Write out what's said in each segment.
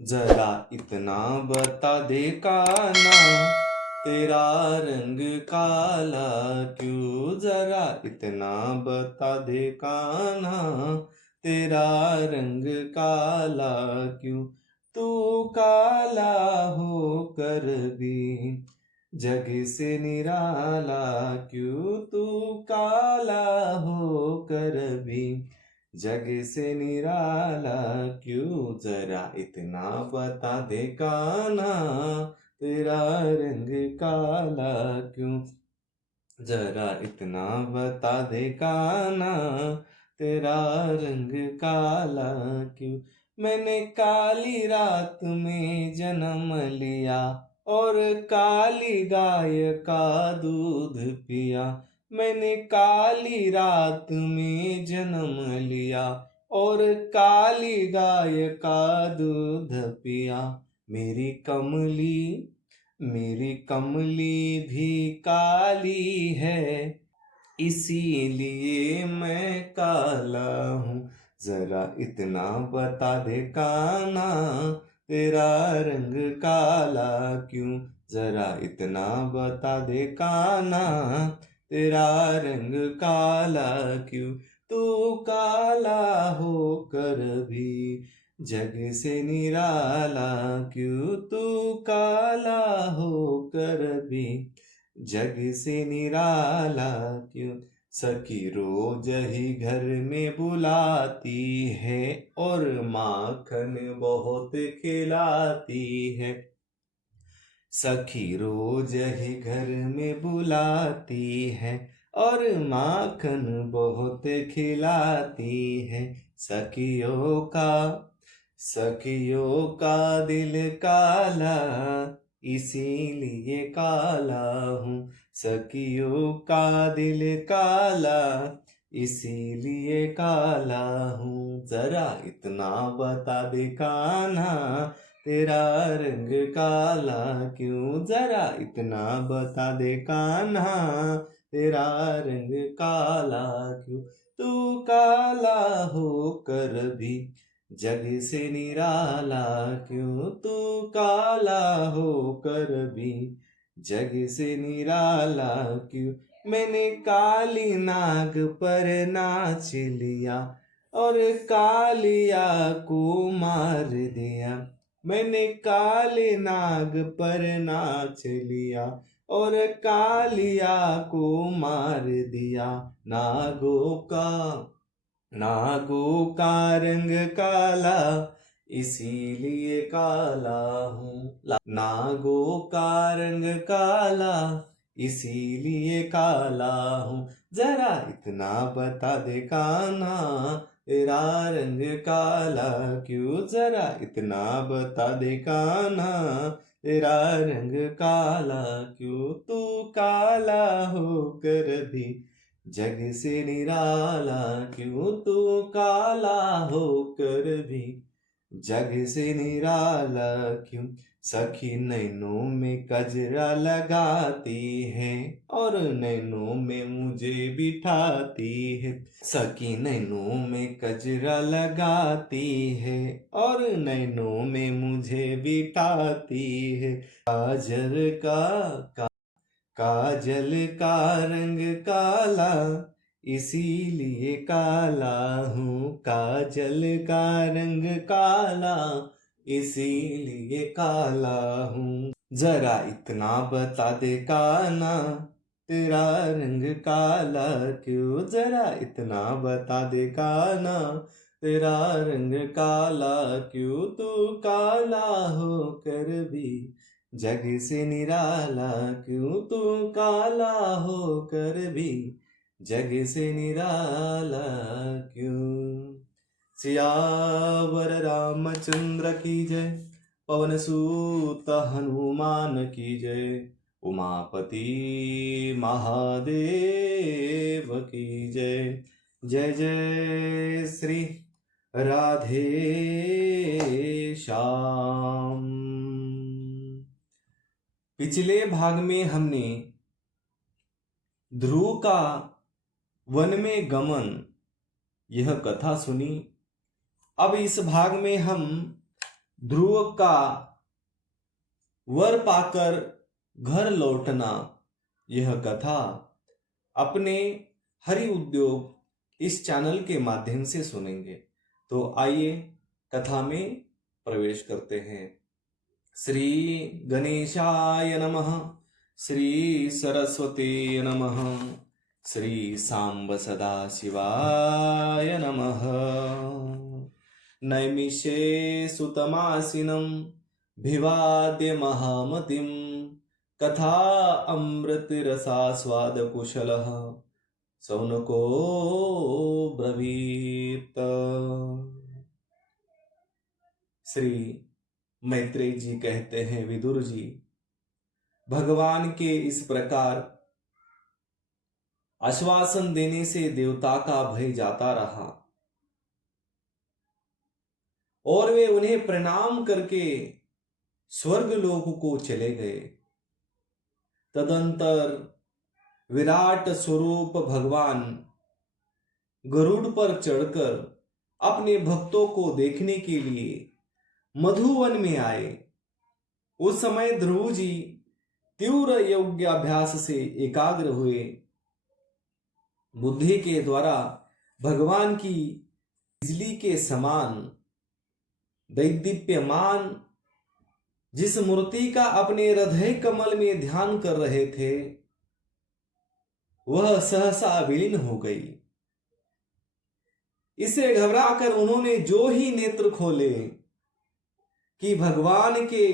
जरा इतना बता दे कान्हा, तेरा रंग काला क्यों? जरा इतना बता दे कान्हा, तेरा रंग काला क्यों? तू काला होकर भी जग से निराला क्यों? तू काला होकर भी जग से निराला क्यों? जरा इतना बता दे कान्हा, तेरा रंग काला क्यों? जरा इतना बता दे कान्हा, तेरा रंग काला क्यों? मैंने काली रात में जन्म लिया और काली गाय का दूध पिया। मैंने काली रात में जन्म लिया और काली गाय का दूध पिया। मेरी कमली भी काली है, इसीलिए मैं काला हूँ। जरा इतना बता दे कान्हा, तेरा रंग काला क्यों? जरा इतना बता दे कान्हा, तेरा रंग काला क्यों? तू काला होकर भी जग से निराला क्यों? तू काला होकर भी जग से निराला क्यों? सखी रोज ही घर में बुलाती है और माखन बहुत खिलाती है। सखी रोज ही घर में बुलाती है और माखन बहुत खिलाती है। सखियों का दिल काला, इसीलिए काला हूँ। सखियों का दिल काला, इसीलिए काला हूँ। जरा इतना बता दे कान्हा, तेरा रंग काला क्यों? जरा इतना बता दे कान्हा, तेरा रंग काला क्यों? तू काला होकर भी जग से निराला क्यों? तू काला होकर भी जग से निराला क्यों? मैंने काली नाग पर नाच लिया और कालिया को मार दिया। मैंने काले नाग पर नाच लिया और कालिया को मार दिया। नागों का रंग काला, इसीलिए काला हूँ। नागों का रंग काला, इसीलिए काला हूँ। जरा इतना बता दे कान्हा, तेरा रंग काला क्यों? जरा इतना बता दे कान्हा, तेरा रंग काला क्यों? तू काला होकर भी जग से निराला क्यों? तू काला होकर भी जग से निराला क्यों? सखी नैनों में कजरा लगाती है और नैनों में मुझे बिठाती है। सखी नैनों में कजरा लगाती है और नैनों में मुझे बिठाती है। काजल का रंग काला, इसीलिए काला हूँ। काजल का रंग काला, इसीलिए काला हूँ। जरा इतना बता दे कान्हा, तेरा रंग काला क्यों? जरा इतना बता दे कान्हा, तेरा रंग काला क्यों? तू काला होकर भी जग से निराला क्यों? तू काला होकर भी जग से निराला क्यों? सियावर रामचंद्र की जय, पवन सूत हनुमान की जय, उमापति महादेव की जय। जय जय श्री राधे श्याम। पिछले भाग में हमने ध्रुव का वन में गमन यह कथा सुनी। अब इस भाग में हम ध्रुव का वर पाकर घर लौटना, यह कथा अपने हरि उद्योग इस चैनल के माध्यम से सुनेंगे। तो आइए कथा में प्रवेश करते हैं। श्री गणेशाय नमः, श्री सरस्वती नमः, श्री सांब सदा शिवाय नमः। नैमिषे सुतमासिनं भिवाद्य महामतिं, कथा अमृत रसास्वाद कुशलः सौनको ब्रवीत। श्री मैत्रेय जी कहते हैं, विदुर जी, भगवान के इस प्रकार आश्वासन देने से देवता का भय जाता रहा और वे उन्हें प्रणाम करके स्वर्ग लोक को चले गए। तदंतर विराट स्वरूप भगवान गरुड़ पर चढ़कर अपने भक्तों को देखने के लिए मधुवन में आए। उस समय ध्रुव जी तीव्र योगाभ्यास से एकाग्र हुए। बुद्धि के द्वारा भगवान की बिजली के समान दैदीप्यमान जिस मूर्ति का अपने हृदय कमल में ध्यान कर रहे थे, वह सहसा विलीन हो गई। इससे घबराकर उन्होंने जो ही नेत्र खोले कि भगवान के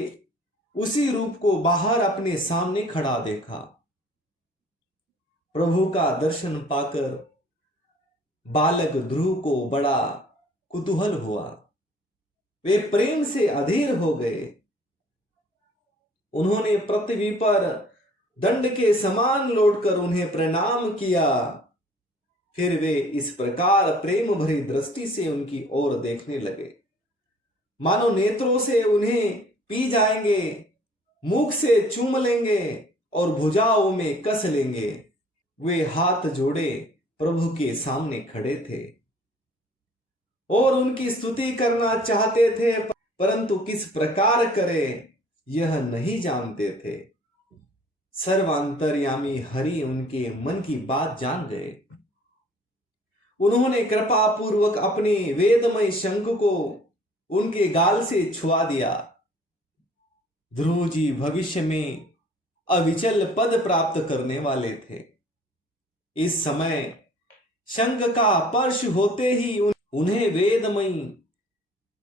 उसी रूप को बाहर अपने सामने खड़ा देखा। प्रभु का दर्शन पाकर बालक ध्रुव को बड़ा कुतूहल हुआ। वे प्रेम से अधीर हो गए। उन्होंने पृथ्वी पर दंड के समान लौटकर उन्हें प्रणाम किया। फिर वे इस प्रकार प्रेम भरी दृष्टि से उनकी ओर देखने लगे, मानो नेत्रों से उन्हें पी जाएंगे, मुख से चूम लेंगे और भुजाओं में कस लेंगे। वे हाथ जोड़े प्रभु के सामने खड़े थे और उनकी स्तुति करना चाहते थे, परंतु किस प्रकार करें यह नहीं जानते थे। सर्वांतर्यामी हरि उनके मन की बात जान गए। उन्होंने कृपा पूर्वक अपने वेदमय शंख को उनके गाल से छुआ दिया। ध्रुव जी भविष्य में अविचल पद प्राप्त करने वाले थे। इस समय शंख का स्पर्श होते ही उन्हें वेदमयी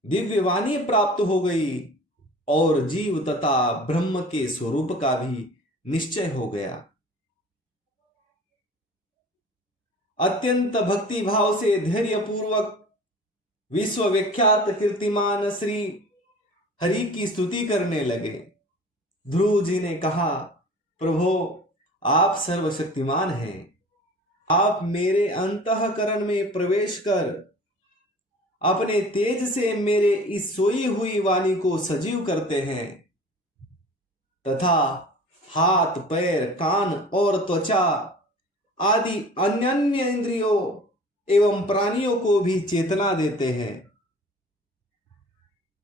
दिव्यवाणी प्राप्त हो गई और जीव तथा ब्रह्म के स्वरूप का भी निश्चय हो गया। अत्यंत भक्ति भाव से धैर्य पूर्वक विश्वविख्यात कीर्तिमान श्री हरि की स्तुति करने लगे। ध्रुव जी ने कहा, प्रभो आप सर्वशक्तिमान हैं। आप मेरे अंतःकरण में प्रवेश कर अपने तेज से मेरे इस सोई हुई वाणी को सजीव करते हैं तथा हाथ, पैर, कान और त्वचा आदि अन्य इंद्रियों एवं प्राणियों को भी चेतना देते हैं।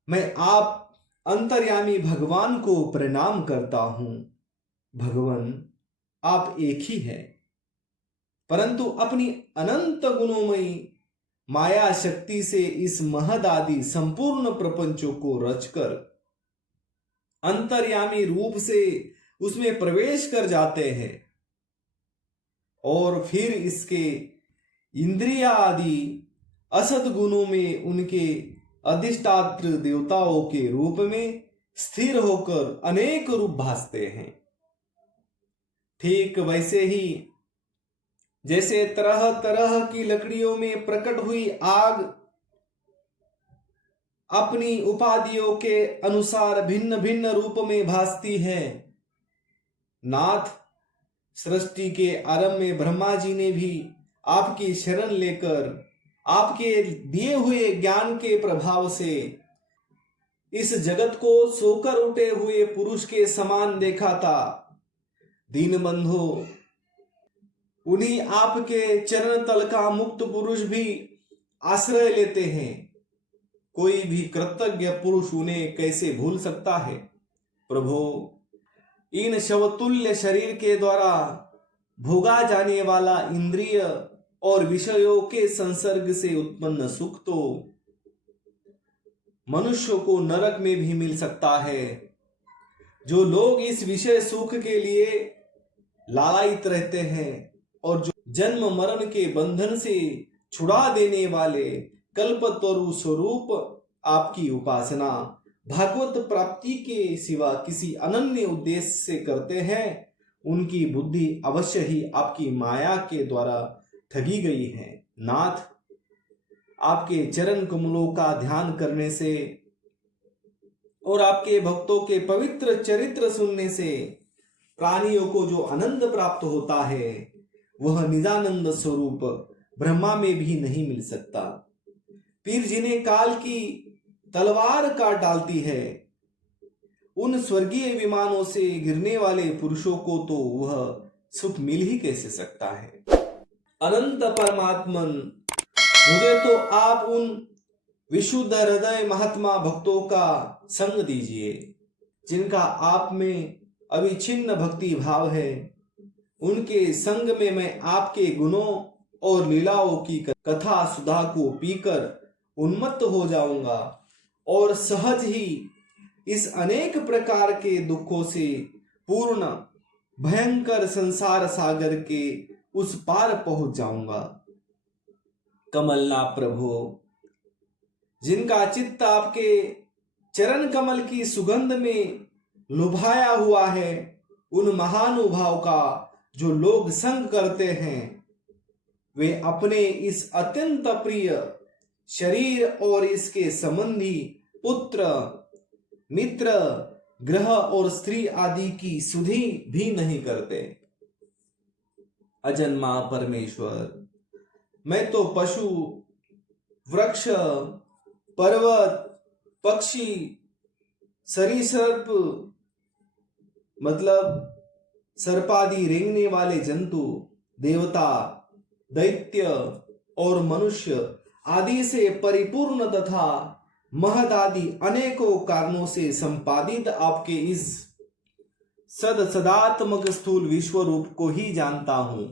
मैं आप अंतर्यामी भगवान को प्रणाम करता हूं। भगवान आप एक ही है, परंतु अपनी अनंत गुणोमयी माया शक्ति से इस महद आदि संपूर्ण प्रपंचों को रचकर अंतर्यामी रूप से उसमें प्रवेश कर जाते हैं और फिर इसके इंद्रिया आदि असत गुणों में उनके अधिष्ठात्र देवताओं के रूप में स्थिर होकर अनेक रूप भासते हैं। ठीक वैसे ही जैसे तरह तरह की लकड़ियों में प्रकट हुई आग अपनी उपाधियों के अनुसार भिन्न भिन्न रूप में भासती है। नाथ, सृष्टि के आरंभ में ब्रह्मा जी ने भी आपकी शरण लेकर आपके दिए हुए ज्ञान के प्रभाव से इस जगत को सोकर उठे हुए पुरुष के समान देखा था। दीनबंधु, उन्हीं आपके चरण तल का मुक्त पुरुष भी आश्रय लेते हैं। कोई भी कृतज्ञ पुरुष उन्हें कैसे भूल सकता है। प्रभो, इन शवतुल्य शरीर के द्वारा भोगा जाने वाला इंद्रिय और विषयों के संसर्ग से उत्पन्न सुख तो मनुष्य को नरक में भी मिल सकता है। जो लोग इस विषय सुख के लिए लालायित रहते हैं और जो जन्म मरण के बंधन से छुड़ा देने वाले कल्पतरु स्वरूप आपकी उपासना भागवत प्राप्ति के सिवा किसी अनन्य उद्देश्य से करते हैं, उनकी बुद्धि अवश्य ही आपकी माया के द्वारा ठगी गई है। नाथ, आपके चरण कमलों का ध्यान करने से और आपके भक्तों के पवित्र चरित्र सुनने से प्राणियों को जो आनंद प्राप्त होता है वह निजानंद स्वरूप ब्रह्मा में भी नहीं मिल सकता। फिर जिन्हें काल की तलवार काट डालती है, उन स्वर्गीय विमानों से गिरने वाले पुरुषों को तो वह सुख मिल ही कैसे सकता है। अनंत परमात्मन, मुझे तो आप उन विशुद्ध हृदय महात्मा भक्तों का संग दीजिए जिनका आप में अविच्छिन्न भक्ति भाव है। उनके संग में मैं आपके गुणों और लीलाओं की कथा सुधा को पीकर उन्मत्त हो जाऊंगा और सहज ही इस अनेक प्रकार के दुखों से पूर्ण भयंकर संसार सागर के उस पार पहुंच जाऊंगा। कमलना प्रभु, जिनका चित्त आपके चरण कमल की सुगंध में लुभाया हुआ है, उन महानुभाव का जो लोग संग करते हैं, वे अपने इस अत्यंत प्रिय शरीर और इसके संबंधी पुत्र मित्र ग्रह और स्त्री आदि की सुधि भी नहीं करते। अजन्मा परमेश्वर, मैं तो पशु वृक्ष पर्वत पक्षी सरीसृप मतलब सर्पादि रेंगने वाले जंतु, देवता दैत्य और मनुष्य आदि से परिपूर्ण तथा महद आदि अनेकों कारणों से संपादित आपके इस सदात्मक स्थूल विश्व रूप को ही जानता हूं।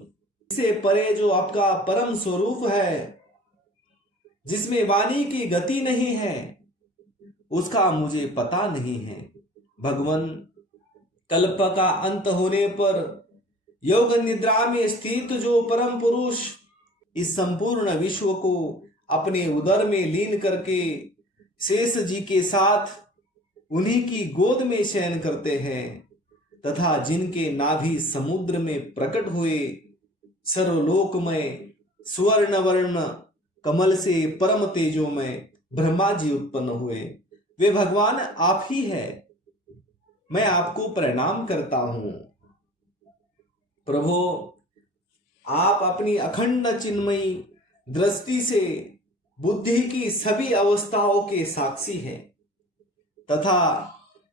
इससे परे जो आपका परम स्वरूप है, जिसमें वाणी की गति नहीं है, उसका मुझे पता नहीं है। भगवान, कल्प का अंत होने पर योग निद्रा में स्थित जो परम पुरुष इस संपूर्ण विश्व को अपने उदर में लीन करके शेष जी के साथ उन्हीं की गोद में शयन करते हैं तथा जिनके नाभि समुद्र में प्रकट हुए सर्वलोकमय स्वर्ण वर्ण कमल से परम तेजोमय ब्रह्मा जी उत्पन्न हुए, वे भगवान आप ही है। मैं आपको प्रणाम करता हूं। प्रभो, आप अपनी अखंड चिन्मयी दृष्टि से बुद्धि की सभी अवस्थाओं के साक्षी हैं तथा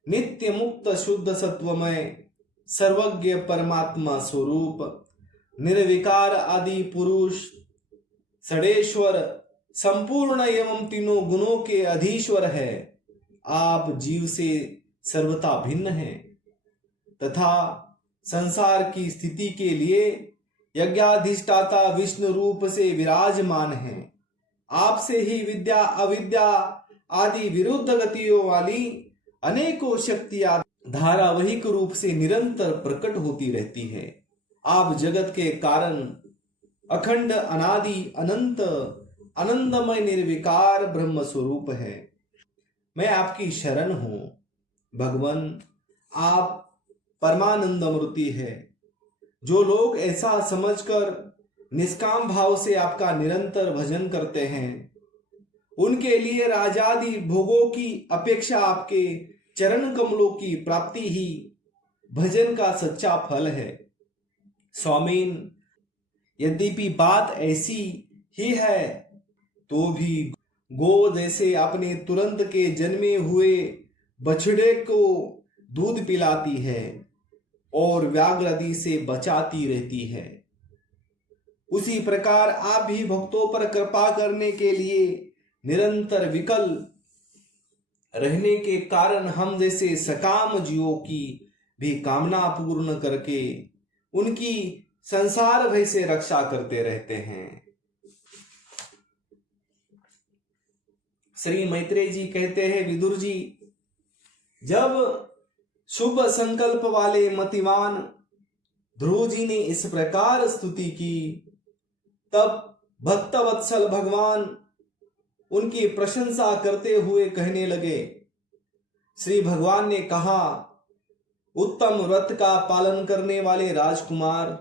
नित्य मुक्त शुद्ध सत्वमय सर्वज्ञ परमात्मा स्वरूप निर्विकार आदि पुरुष षडेश्वर संपूर्ण एवं तीनों गुणों के अधीश्वर है। आप जीव से सर्वथा भिन्न हैं तथा संसार की स्थिति के लिए यज्ञाधिष्ठाता विष्णु रूप से विराजमान हैं। आपसे ही विद्या अविद्या आदि विरुद्ध गतियों वाली अनेकों शक्तियां धारावाहिक रूप से निरंतर प्रकट होती रहती है। आप जगत के कारण अखंड अनादि अनंत आनंदमय निर्विकार ब्रह्म स्वरूप है। मैं आपकी शरण हूं। भगवान, आप परमानंद मूर्ति है। जो लोग ऐसा समझकर निष्काम भाव से आपका निरंतर भजन करते हैं, उनके लिए राजादि भोगों की अपेक्षा आपके चरण कमलों की प्राप्ति ही भजन का सच्चा फल है। स्वामीन, यद्यपि बात ऐसी ही है तो भी गो जैसे अपने तुरंत के जन्मे हुए बछड़े को दूध पिलाती है और व्याघ्रादि से बचाती रहती है, उसी प्रकार आप भी भक्तों पर कृपा करने के लिए निरंतर विकल रहने के कारण हम जैसे सकाम जीवों की भी कामना पूर्ण करके उनकी संसार भय से रक्षा करते रहते हैं। श्री मैत्रेय जी कहते हैं, विदुर जी, जब शुभ संकल्प वाले मतिवान ध्रुव जी ने इस प्रकार स्तुति की, तब भक्त वत्सल भगवान उनकी प्रशंसा करते हुए कहने लगे। श्री भगवान ने कहा, उत्तम व्रत का पालन करने वाले राजकुमार,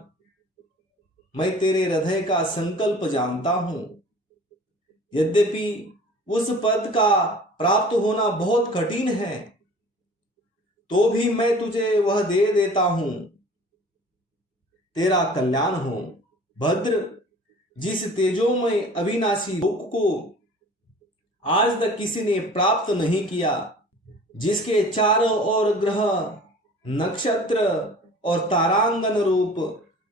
मैं तेरे हृदय का संकल्प जानता हूं। यद्यपि उस पद का प्राप्त होना बहुत कठिन है, तो भी मैं तुझे वह दे देता हूं। तेरा कल्याण हो। भद्र, जिस तेजोमय अविनाशी लोक को आज तक किसी ने प्राप्त नहीं किया, जिसके चारों ओर ग्रह, नक्षत्र और तारांगन रूप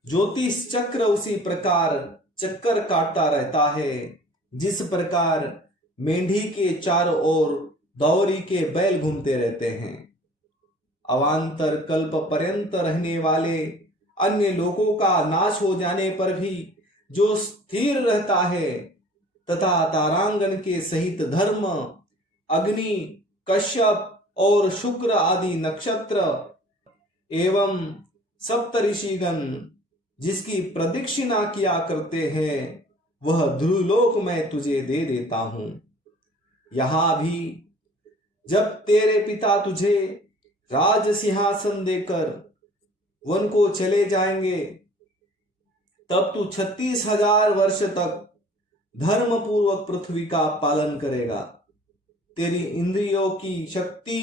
ज्योतिष चक्र उसी प्रकार चक्कर काटता रहता है, जिस प्रकार मेंढी के चारों ओर दौरी के बैल घूमते रहते हैं। अवांतर कल्प पर्यंत रहने वाले अन्य लोगों का नाश हो जाने पर भी जो स्थिर रहता है, तथा तारांगन के सहित धर्म, अग्नि, कश्यप और शुक्र आदि नक्षत्र एवं सप्तऋषिगण जिसकी प्रदक्षिणा किया करते हैं, वह ध्रुवलोक मैं तुझे दे देता हूं। यहां भी जब तेरे पिता तुझे राज सिंहासन देकर वन को चले जाएंगे, तब तू 36,000 वर्ष तक धर्म पूर्वक पृथ्वी का पालन करेगा। तेरी इंद्रियों की शक्ति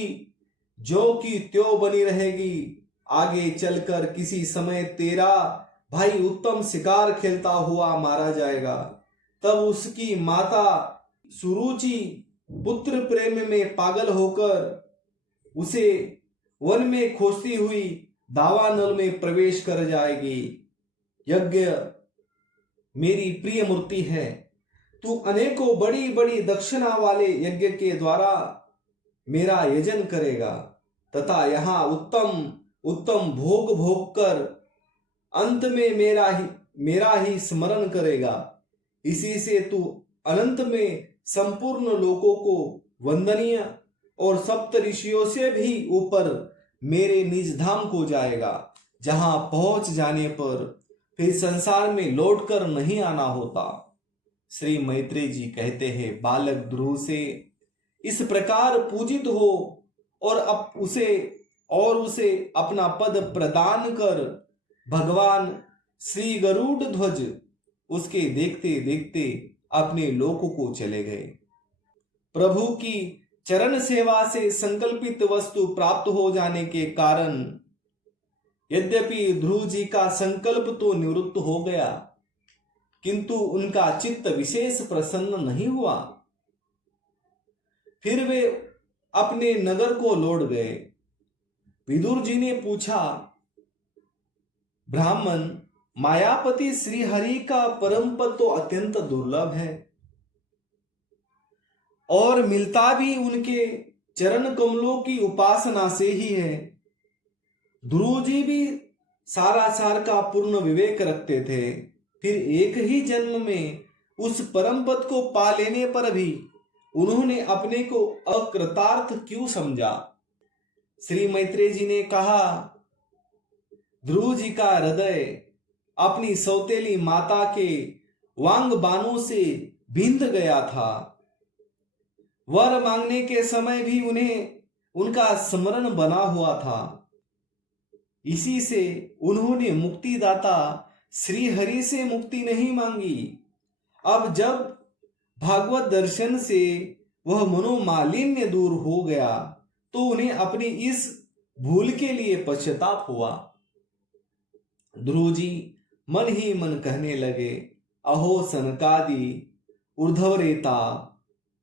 जो की त्यों बनी रहेगी। आगे चलकर किसी समय तेरा भाई उत्तम शिकार खेलता हुआ मारा जाएगा, तब उसकी माता सुरुचि पुत्र प्रेम में पागल होकर उसे वन में खोजती हुई दावानल में प्रवेश कर जाएगी। यज्ञ मेरी प्रिय मूर्ति है। तू अनेकों बड़ी बड़ी दक्षिणा वाले यज्ञ के द्वारा मेरा यजन करेगा, तथा यहाँ उत्तम उत्तम भोग भोग कर अंत में मेरा ही स्मरण करेगा। इसी से तू अनंत में संपूर्ण लोकों को वंदनीय और सप्त ऋषियों से भी ऊपर मेरे निज धाम को जाएगा, जहां पहुंच जाने पर फिर संसार में लौटकर नहीं आना होता। श्री मैत्रेय जी कहते हैं, बालक ध्रुव से इस प्रकार पूजित हो और उसे अपना पद प्रदान कर भगवान श्री गरुड़ ध्वज उसके देखते देखते अपने लोक को चले गए। प्रभु की चरण सेवा से संकल्पित वस्तु प्राप्त हो जाने के कारण यद्यपि ध्रुव जी का संकल्प तो निवृत्त हो गया, किंतु उनका चित्त विशेष प्रसन्न नहीं हुआ। फिर वे अपने नगर को लौट गए। विदुर जी ने पूछा, ब्राह्मण, मायापति श्री हरि का परम पद तो अत्यंत दुर्लभ है और मिलता भी उनके चरण कमलों की उपासना से ही है। ध्रुव जी भी सारासार का पूर्ण विवेक रखते थे, फिर एक ही जन्म में उस परम पद को पा लेने पर भी उन्होंने अपने को अकृतार्थ क्यों समझा? श्री मैत्रेय जी ने कहा, ध्रुव जी का हृदय अपनी सौतेली माता के वांग बाणों से बिंध गया था। वर मांगने के समय भी उन्हें उनका स्मरण बना हुआ था। इसी से उन्होंने मुक्तिदाता श्री हरि से मुक्ति नहीं मांगी। अब जब भागवत दर्शन से वह मनोमालिन्य दूर हो गया, तो उन्हें अपनी इस भूल के लिए पश्चाताप हुआ। ध्रुव जी मन ही मन कहने लगे, अहो सनकादि ऊर्ध्वरेता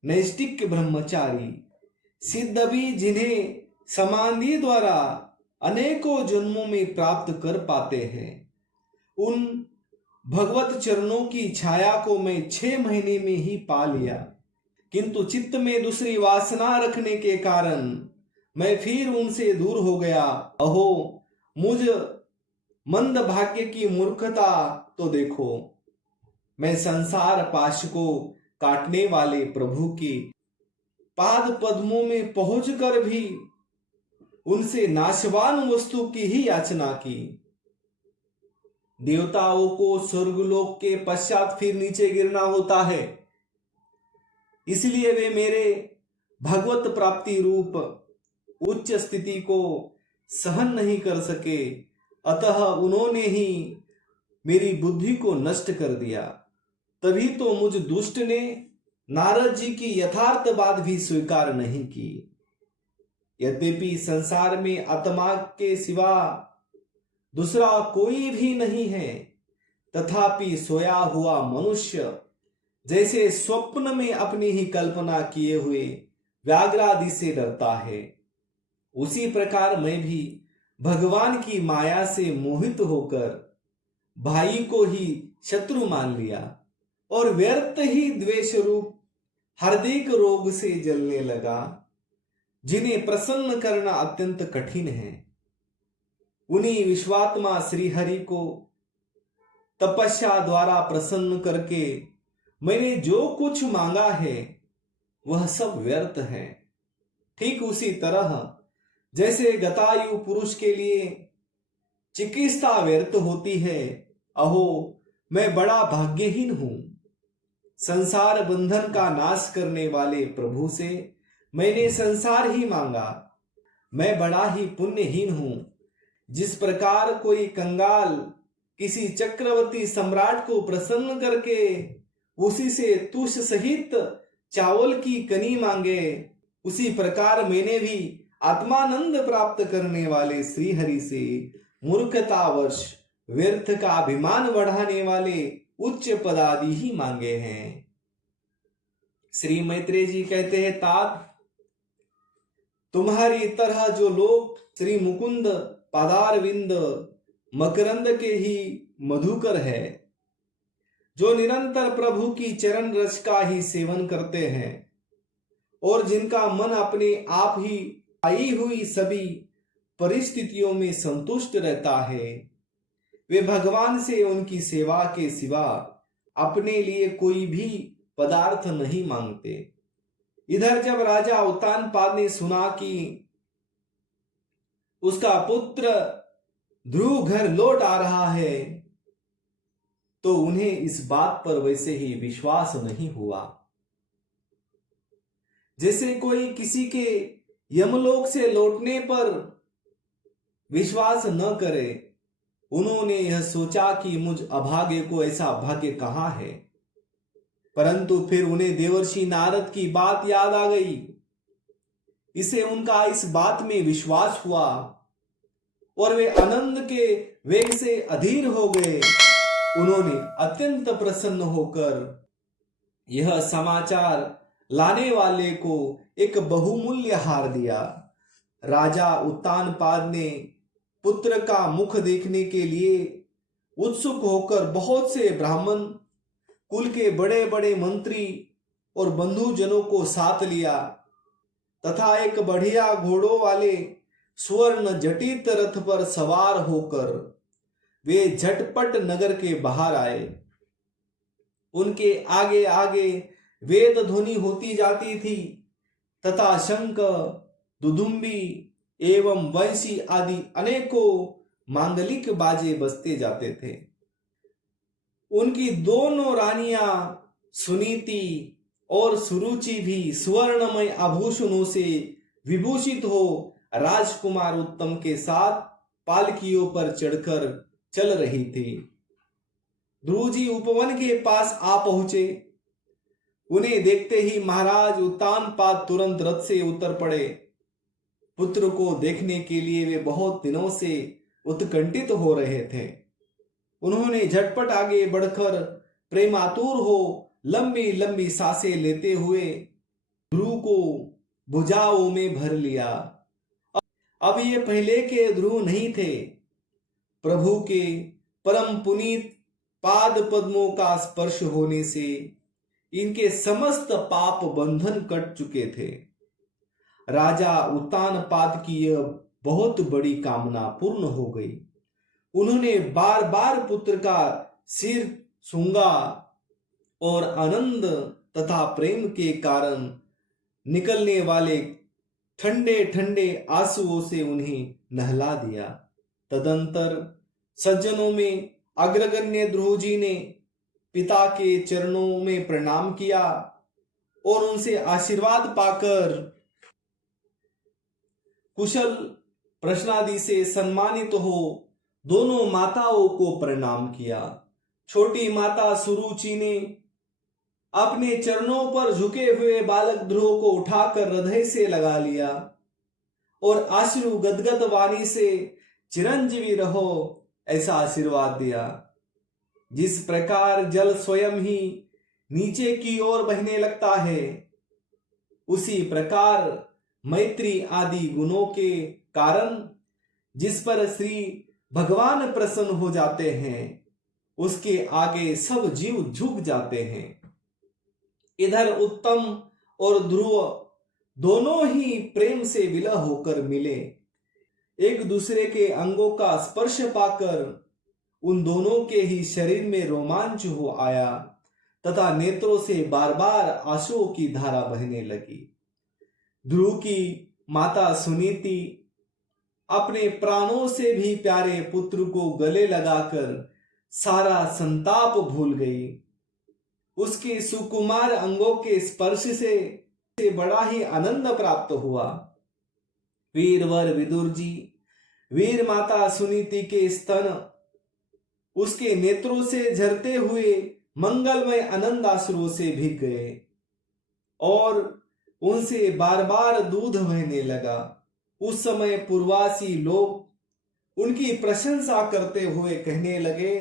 नैष्टिक ब्रह्मचारी, सिद्ध भी जिन्हें समाधि द्वारा अनेकों जन्मों में प्राप्त कर पाते हैं, उन भगवत चरणों की छाया को मैं 6 महीने में ही पा लिया। किंतु चित्त में दूसरी वासना रखने के कारण मैं फिर उनसे दूर हो गया। अहो मुझ मंद भाग्य की मूर्खता तो देखो, मैं संसार पाश को काटने वाले प्रभु के पाद पद्मों में पहुंचकर भी उनसे नाशवान वस्तु की ही याचना की। देवताओं को स्वर्गलोक के पश्चात फिर नीचे गिरना होता है, इसलिए वे मेरे भगवत प्राप्ति रूप उच्च स्थिति को सहन नहीं कर सके, अतः उन्होंने ही मेरी बुद्धि को नष्ट कर दिया। तभी तो मुझ दुष्ट ने नारद जी की यथार्थ बात भी स्वीकार नहीं की। यद्यपि संसार में आत्मा के सिवा दूसरा कोई भी नहीं है, तथापि सोया हुआ मनुष्य जैसे स्वप्न में अपनी ही कल्पना किए हुए व्याघ्रादि से डरता है, उसी प्रकार मैं भी भगवान की माया से मोहित होकर भाई को ही शत्रु मान लिया और व्यर्थ ही द्वेष रूप हार्दिक रोग से जलने लगा, जिन्हें प्रसन्न करना अत्यंत कठिन है। उन्हीं विश्वात्मा श्री हरि को तपस्या द्वारा प्रसन्न करके मैंने जो कुछ मांगा है वह सब व्यर्थ है। ठीक उसी तरह जैसे गतायु पुरुष के लिए चिकित्सा व्यर्थ होती है, अहो मैं बड़ा भाग्यहीन हूं। संसार बंधन का नाश करने वाले प्रभु से मैंने संसार ही मांगा। मैं बड़ा ही पुण्यहीन हूं। जिस प्रकार कोई कंगाल किसी चक्रवर्ती सम्राट को प्रसन्न करके उसी से तुष सहित चावल की कनी मांगे, उसी प्रकार मैंने भी आत्मानंद प्राप्त करने वाले श्री हरि से मूर्खतावश व्यर्थ का अभिमान बढ़ाने वाले उच्च पदादि ही मांगे हैं। श्री मैत्रेय जी कहते हैं, तात तुम्हारी तरह जो लोग श्री मुकुंद पादारविंद मकरंद के ही मधुकर है, जो निरंतर प्रभु की चरण रज का ही सेवन करते हैं और जिनका मन अपने आप ही आई हुई सभी परिस्थितियों में संतुष्ट रहता है, वे भगवान से उनकी सेवा के सिवा अपने लिए कोई भी पदार्थ नहीं मांगते। इधर जब राजा उत्तानपाद ने सुना कि उसका पुत्र ध्रुव घर लौट आ रहा है, तो उन्हें इस बात पर वैसे ही विश्वास नहीं हुआ। जैसे कोई किसी के यमलोक से लौटने पर विश्वास न करे, उन्होंने यह सोचा कि मुझ अभागे को ऐसा भाग्य कहां है। परंतु फिर उन्हें देवर्षि नारद की बात याद आ गई। इसे उनका इस बात में विश्वास हुआ और वे आनंद के वेग से अधीर हो गए। उन्होंने अत्यंत प्रसन्न होकर यह समाचार लाने वाले को एक बहुमूल्य हार दिया। राजा उत्तानपाद ने पुत्र का मुख देखने के लिए उत्सुक होकर बहुत से ब्राह्मण कुल के बड़े बड़े मंत्री और बंधुजनों को साथ लिया तथा एक बढ़िया घोड़ों वाले स्वर्ण जटित रथ पर सवार होकर वे झटपट नगर के बाहर आए। उनके आगे आगे वेद ध्वनि होती जाती थी तथा शंख, दुदुम्बी एवं वंशी आदि अनेकों मांगलिक बाजे बजते जाते थे। उनकी दोनों रानियां सुनीति और सुरुचि भी स्वर्णमय आभूषणों से विभूषित हो राजकुमार उत्तम के साथ पालकियों पर चढ़कर चल रही थी। ध्रुव जी उपवन के पास आ पहुंचे। उन्हें देखते ही महाराज उत्तानपाद तुरंत रथ से उतर पड़े। पुत्र को देखने के लिए वे बहुत दिनों से उत्कंठित हो रहे थे। उन्होंने झटपट आगे बढ़कर प्रेमातुर हो लंबी लंबी सांसें लेते हुए ध्रुव को भुजाओं में भर लिया। अब ये पहले के ध्रुव नहीं थे। प्रभु के परम पुनीत पाद पद्मों का स्पर्श होने से इनके समस्त पाप बंधन कट चुके थे। राजा उत्तानपाद की यह बहुत बड़ी कामना पूर्ण हो गई। उन्होंने बार बार पुत्र का सिर सूंघा और आनंद तथा प्रेम के कारण निकलने वाले ठंडे ठंडे आंसुओं से उन्हें नहला दिया। तदंतर सज्जनों में अग्रगण्य ध्रुव जी ने पिता के चरणों में प्रणाम किया और उनसे आशीर्वाद पाकर कुशल प्रश्नादि से सम्मानित हो दोनों माताओं को प्रणाम किया। छोटी माता सुरुचि ने अपने चरणों पर झुके हुए बालक ध्रुव को उठाकर हृदय से लगा लिया और आश्रु गदगद वाणी से चिरंजीवी रहो ऐसा आशीर्वाद दिया। जिस प्रकार जल स्वयं ही नीचे की ओर बहने लगता है, उसी प्रकार मैत्री आदि गुणों के कारण जिस पर श्री भगवान प्रसन्न हो जाते हैं, उसके आगे सब जीव झुक जाते हैं। इधर उत्तम और ध्रुव दोनों ही प्रेम से विलय होकर मिले। एक दूसरे के अंगों का स्पर्श पाकर उन दोनों के ही शरीर में रोमांच हो आया तथा नेत्रों से बार बार आंसुओं की धारा बहने लगी। ध्रुव की माता सुनीति अपने प्राणों से भी प्यारे पुत्र को गले लगाकर सारा संताप भूल गई। उसके सुकुमार अंगों के स्पर्श से बड़ा ही आनंद प्राप्त हुआ। वीरवर विदुर जी वीर माता सुनीति के स्तन उसके नेत्रों से झरते हुए मंगलमय आनंद आश्रुओं से भीग गए और उनसे बार बार दूध बहने लगा। उस समय पूर्वासी लोग उनकी प्रशंसा करते हुए कहने लगे,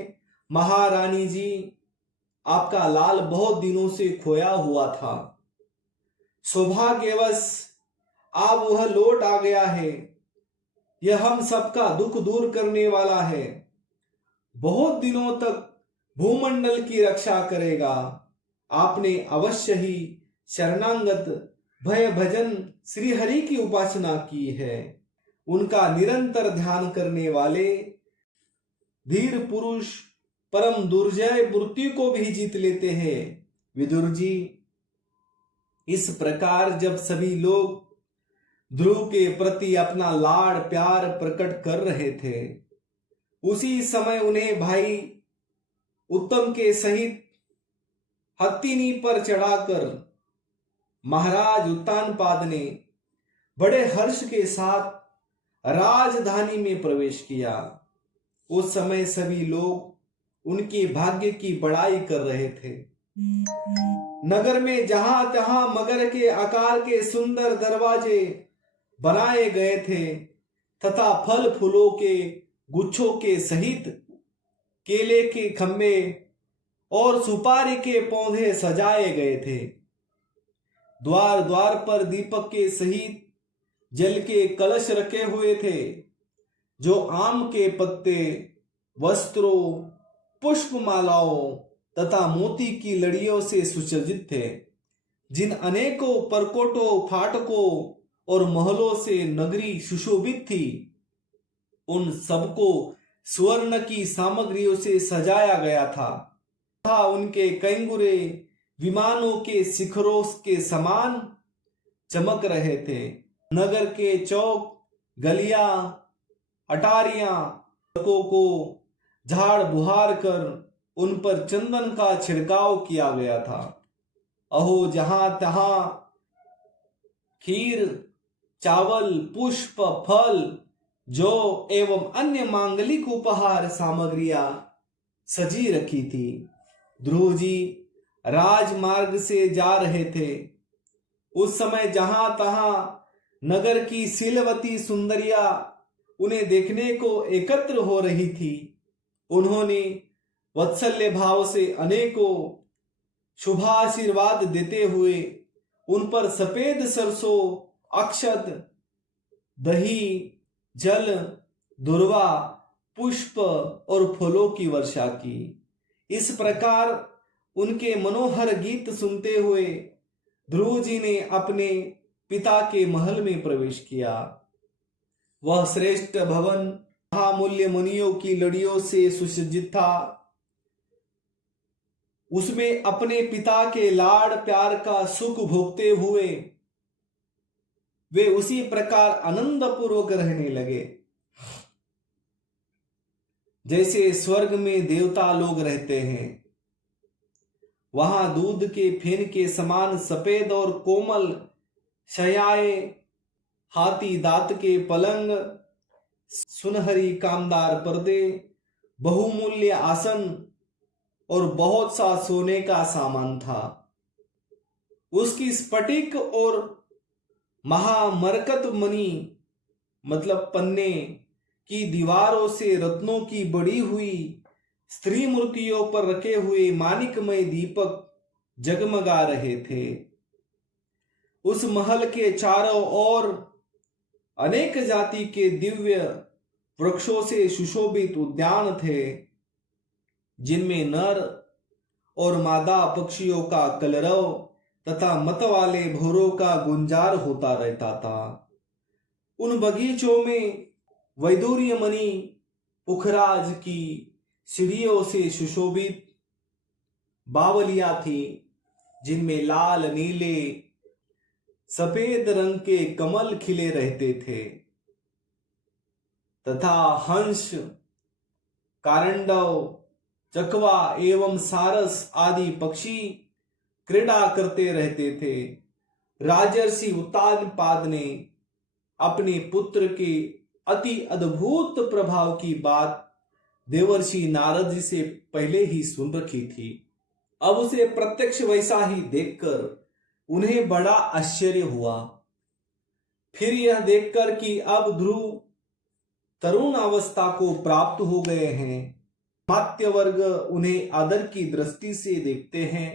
महारानी जी, आपका लाल बहुत दिनों से खोया हुआ था, सौभाग्यवश आप वह लौट आ गया है। यह हम सबका दुख दूर करने वाला है, बहुत दिनों तक भूमंडल की रक्षा करेगा। आपने अवश्य ही शरणागत भय भजन श्री हरि की उपासना की है। उनका निरंतर ध्यान करने वाले धीर पुरुष परम दुर्जय मृत्यु को भी जीत लेते हैं। विदुर जी, इस प्रकार जब सभी लोग ध्रुव के प्रति अपना लाड़ प्यार प्रकट कर रहे थे, उसी समय उन्हें भाई उत्तम के सहित हत्तीनी पर चढ़ाकर महाराज उत्तानपाद ने बड़े हर्ष के साथ राजधानी में प्रवेश किया। उस समय सभी लोग उनके भाग्य की बड़ाई कर रहे थे। नगर में जहां तहां मगर के आकार के सुंदर दरवाजे बनाए गए थे तथा फल फूलों के गुच्छों के सहित केले के खंबे और सुपारी के पौधे सजाए गए थे। द्वार द्वार पर दीपक के सहित जल के कलश रखे हुए थे, जो आम के पत्ते, वस्त्रों, पुष्पमालाओं तथा मोती की लड़ियों से सुसज्जित थे। जिन अनेकों परकोटों, फाटकों और महलों से नगरी सुशोभित थी, उन सबको स्वर्ण की सामग्रियों से सजाया गया था तथा उनके कैंगुरे विमानों के शिखरों के समान चमक रहे थे। नगर के चौक, गलियां, अटारियां, सड़कों को झाड़ बुहार कर उन पर चंदन का छिड़काव किया गया था। अहो, जहां तहां खीर, चावल, पुष्प, फल, जौ एवं अन्य मांगलिक उपहार सामग्रियां सजी रखी थी। ध्रुव जी राजमार्ग से जा रहे थे। उस समय जहां तहां नगर की शीलवती सुंदरिया उन्हें देखने को एकत्र हो रही थी। उन्होंने वत्सल्य भाव से अनेकों शुभाशीर्वाद देते हुए उन पर सफेद सरसों, अक्षत, दही, जल, दुर्वा, पुष्प और फूलों की वर्षा की। इस प्रकार उनके मनोहर गीत सुनते हुए ध्रुव जी ने अपने पिता के महल में प्रवेश किया। वह श्रेष्ठ भवन महामूल्य मणियों की लड़ियों से सुसज्जित था। उसमें अपने पिता के लाड़ प्यार का सुख भोगते हुए वे उसी प्रकार आनंद पूर्वक रहने लगे जैसे स्वर्ग में देवता लोग रहते हैं। वहां दूध के फेन के समान सफेद और कोमल शय्याएं, हाथी दांत के पलंग, सुनहरी कामदार पर्दे, बहुमूल्य आसन और बहुत सा सोने का सामान था। उसकी स्फटिक और महामरकत मणि मतलब पन्ने की दीवारों से रत्नों की बड़ी हुई स्त्री मूर्तियों पर रखे हुए माणिकमय दीपक जगमगा रहे थे। उस महल के चारों ओर अनेक जाति के दिव्य वृक्षों से सुशोभित उद्यान थे, जिनमें नर और मादा पक्षियों का कलरव तथा मत वाले भौरों का गुंजार होता रहता था। उन बगीचों में वैदूर्य मणि पुखराज की सीढ़ियों से सुशोभित बावलियां थी, जिनमें लाल नीले सफेद रंग के कमल खिले रहते थे तथा हंस, कारंडव, चकवा एवं सारस आदि पक्षी क्रीड़ा करते रहते थे। राजर्षि उत्तानपाद ने अपने पुत्र के अति अद्भुत प्रभाव की बात देवर्षि नारद जी से पहले ही सुन रखी थी। अब उसे प्रत्यक्ष वैसा ही देखकर उन्हें बड़ा आश्चर्य हुआ। फिर यह देखकर कि अब ध्रुव तरुण अवस्था को प्राप्त हो गए हैं, मात्य वर्ग उन्हें आदर की दृष्टि से देखते हैं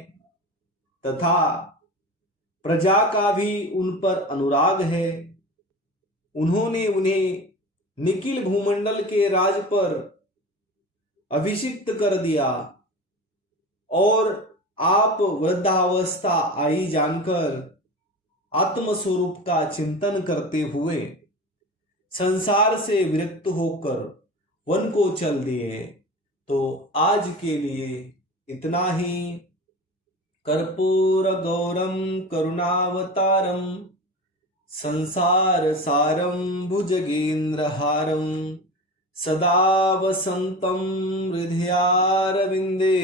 तथा प्रजा का भी उन पर अनुराग है। उन्होंने उन्हें निखिल भूमंडल के राज पर अभिषिक्त कर दिया और आप वृद्धावस्था आई जानकर आत्मस्वरूप का चिंतन करते हुए संसार से विरक्त होकर वन को चल दिए। तो आज के लिए इतना ही। कर्पूर गौरम करुणावतारम संसार सारम भुजगेन्द्रहारम सदा वसंतम हृदयारविंदे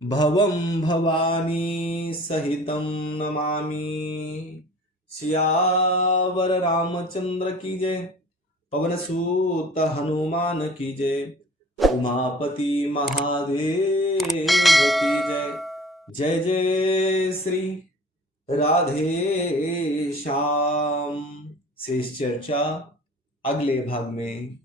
भवम भवानी सहितम नमामि। सियावर रामचंद्र की जय, पवन सूत हनुमान की जय, उमापति महादेव की जय। जय जय श्री राधे श्याम। शेष चर्चा अगले भाग में।